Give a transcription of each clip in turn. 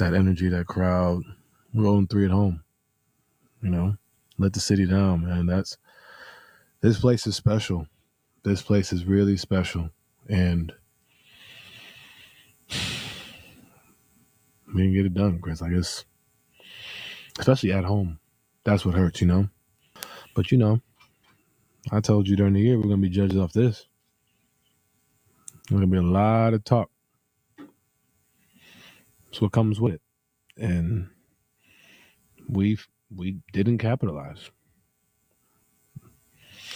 that energy, that crowd. We're 0-3 at home. Let the city down, man. This place is special. This place is really special, and we didn't get it done, Chris. I guess, especially at home, that's what hurts, But I told you during the year we're gonna be judges off this. There's gonna be a lot of talk. That's what comes with it, and we didn't capitalize.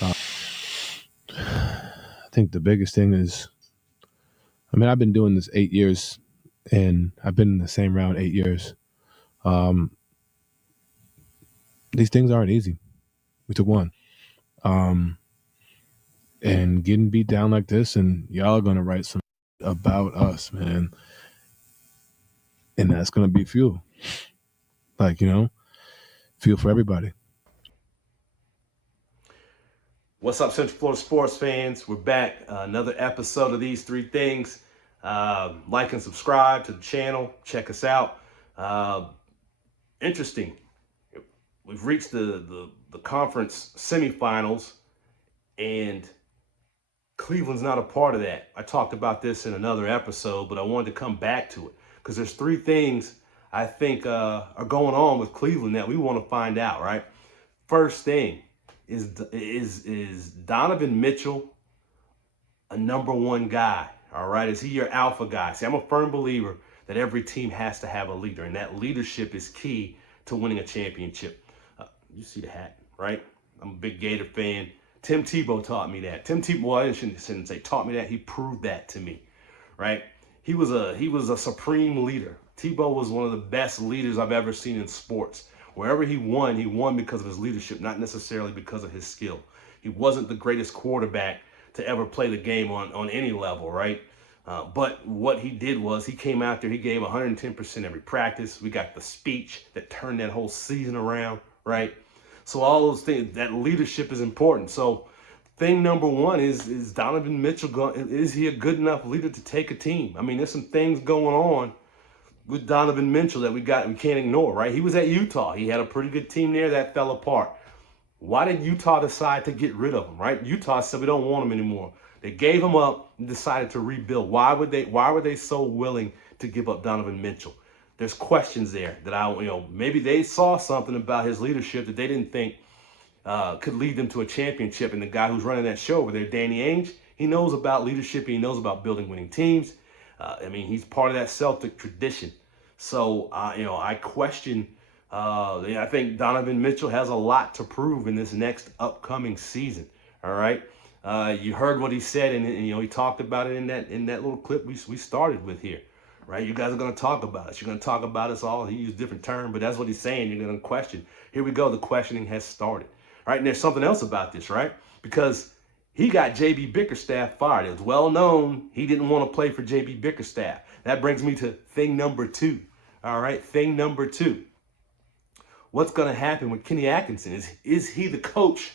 I think the biggest thing is, I've been doing this 8 years, and I've been in the same round 8 years. These things aren't easy. We took one. And getting beat down like this, and y'all are going to write some about us, man. And that's going to be fuel. Fuel for everybody. What's up, Central Florida sports fans? We're back. Another episode of These Three Things. Like and subscribe to the channel. Check us out. Interesting. We've reached the conference semifinals, and Cleveland's not a part of that. I talked about this in another episode, but I wanted to come back to it because there's three things I think are going on with Cleveland that we want to find out, right? First thing is Donovan Mitchell a number one guy, all right? Is he your alpha guy? See, I'm a firm believer that every team has to have a leader, and that leadership is key to winning a championship. You see the hat, right? I'm a big Gator fan. Tim Tebow taught me that. Tim Tebow, well, I shouldn't say taught me that. He proved that to me, right? He was a supreme leader. Tebow was one of the best leaders I've ever seen in sports. Wherever he won because of his leadership, not necessarily because of his skill. He wasn't the greatest quarterback to ever play the game on any level, right? But what he did was he came out there, he gave 110% every practice. We got the speech that turned that whole season around, right? So all those things, that leadership is important. So thing number one is Donovan Mitchell, is he a good enough leader to take a team? I mean, there's some things going on with Donovan Mitchell that we can't ignore, right? He was at Utah. He had a pretty good team there that fell apart. Why did Utah decide to get rid of him, right? Utah said we don't want him anymore. They gave him up and decided to rebuild. Why were they so willing to give up Donovan Mitchell? There's questions there that maybe they saw something about his leadership that they didn't think could lead them to a championship. And the guy who's running that show over there, Danny Ainge, he knows about leadership. He knows about building winning teams. He's part of that Celtic tradition. So, I question. I think Donovan Mitchell has a lot to prove in this next upcoming season. All right. You heard what he said, and he talked about it in that little clip we started with here. Right, you guys are going to talk about us. You're going to talk about us all. He used a different term, but that's what he's saying. You're going to question. Here we go. The questioning has started. All right, and there's something else about this, right? Because he got J.B. Bickerstaff fired. It was well known he didn't want to play for J.B. Bickerstaff. That brings me to thing number two. All right, thing number two. What's going to happen with Kenny Atkinson? Is he the coach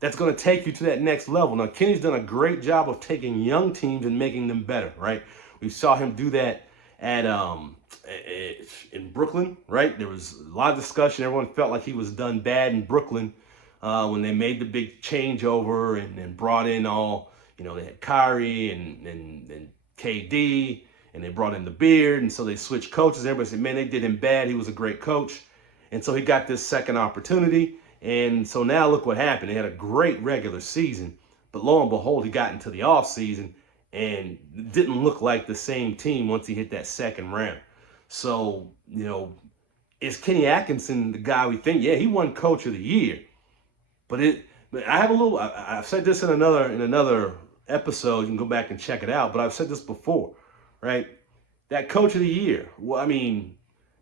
that's going to take you to that next level? Now, Kenny's done a great job of taking young teams and making them better, right? We saw him do that in Brooklyn, right? There was a lot of discussion. Everyone felt like he was done bad in Brooklyn when they made the big changeover and brought in all, they had Kyrie and KD, and they brought in the Beard, and so they switched coaches. Everybody said, man, they did him bad. He was a great coach. And so he got this second opportunity. And so now look what happened. They had a great regular season, but lo and behold, he got into the offseason and didn't look like the same team once he hit that second round. So, is Kenny Atkinson the guy we think? Yeah, he won Coach of the Year. But I've said this in another episode. You can go back and check it out. But I've said this before, right? That Coach of the Year. Well,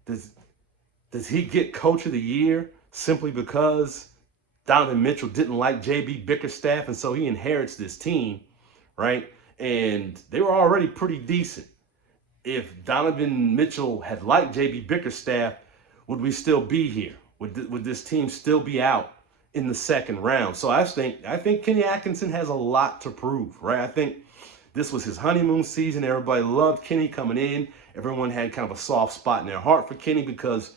does he get Coach of the Year simply because Donovan Mitchell didn't like J.B. Bickerstaff, and so he inherits this team, right? And they were already pretty decent. If Donovan Mitchell had liked J.B. Bickerstaff, would we still be here? Would this team still be out in the second round? So I think Kenny Atkinson has a lot to prove, right? I think this was his honeymoon season. Everybody loved Kenny coming in. everyone had kind of a soft spot in their heart for Kenny because,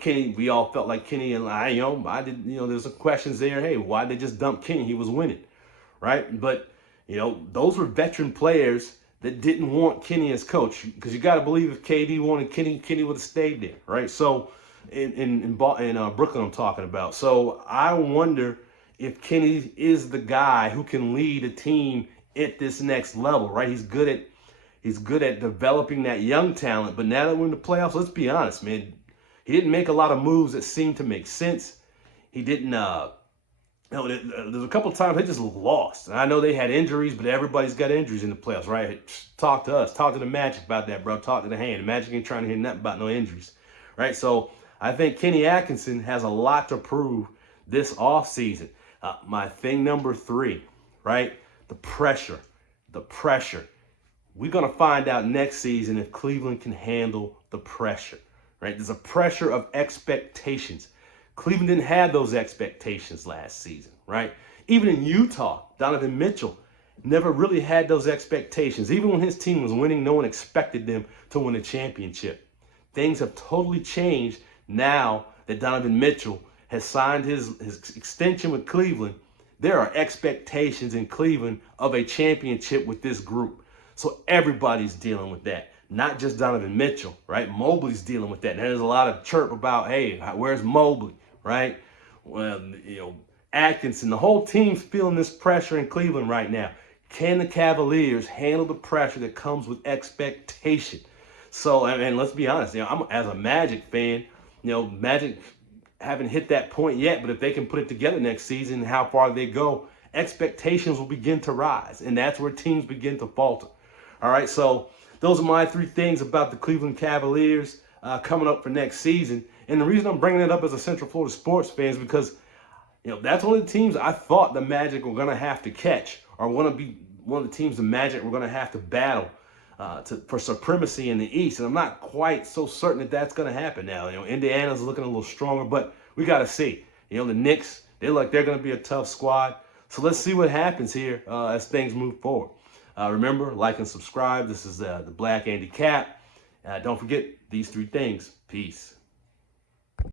Kenny, we all felt like Kenny, and I did, there's some questions there. Hey, why did they just dump Kenny? He was winning, right? But, those were veteran players that didn't want Kenny as coach, because you got to believe if KD wanted Kenny, Kenny would have stayed there, right? So in Brooklyn, I'm talking about. So I wonder if Kenny is the guy who can lead a team at this next level, right? He's good at developing that young talent. But now that we're in the playoffs, let's be honest, man. He didn't make a lot of moves that seemed to make sense. He didn't. There's a couple of times they just lost. And I know they had injuries, but everybody's got injuries in the playoffs, right? Talk to us. Talk to the Magic about that, bro. Talk to the Hand. The Magic ain't trying to hear nothing about no injuries, right? So I think Kenny Atkinson has a lot to prove this offseason. My thing number 3, right? The pressure. The pressure. We're going to find out next season if Cleveland can handle the pressure, right? There's a pressure of expectations. Cleveland didn't have those expectations last season, right? Even in Utah, Donovan Mitchell never really had those expectations. Even when his team was winning, no one expected them to win a championship. Things have totally changed now that Donovan Mitchell has signed his extension with Cleveland. There are expectations in Cleveland of a championship with this group. So everybody's dealing with that. Not just Donovan Mitchell, right? Mobley's dealing with that. And there's a lot of chirp about, hey, where's Mobley, right? Well, Atkinson, the whole team's feeling this pressure in Cleveland right now. Can the Cavaliers handle the pressure that comes with expectation? So, and let's be honest, I'm as a Magic fan, Magic haven't hit that point yet, but if they can put it together next season, how far they go, expectations will begin to rise, and that's where teams begin to falter. All right, so those are my 3 things about the Cleveland Cavaliers coming up for next season. And the reason I'm bringing it up as a Central Florida sports fan is because, that's one of the teams I thought the Magic were going to have to catch, or going to be one of the teams the Magic were going to have to battle for supremacy in the East. And I'm not quite so certain that that's going to happen now. Indiana's looking a little stronger, but we got to see. The Knicks, they look like they're going to be a tough squad. So let's see what happens here as things move forward. Remember, like and subscribe. This is the Black Andy Cap. Don't forget these 3 things. Peace.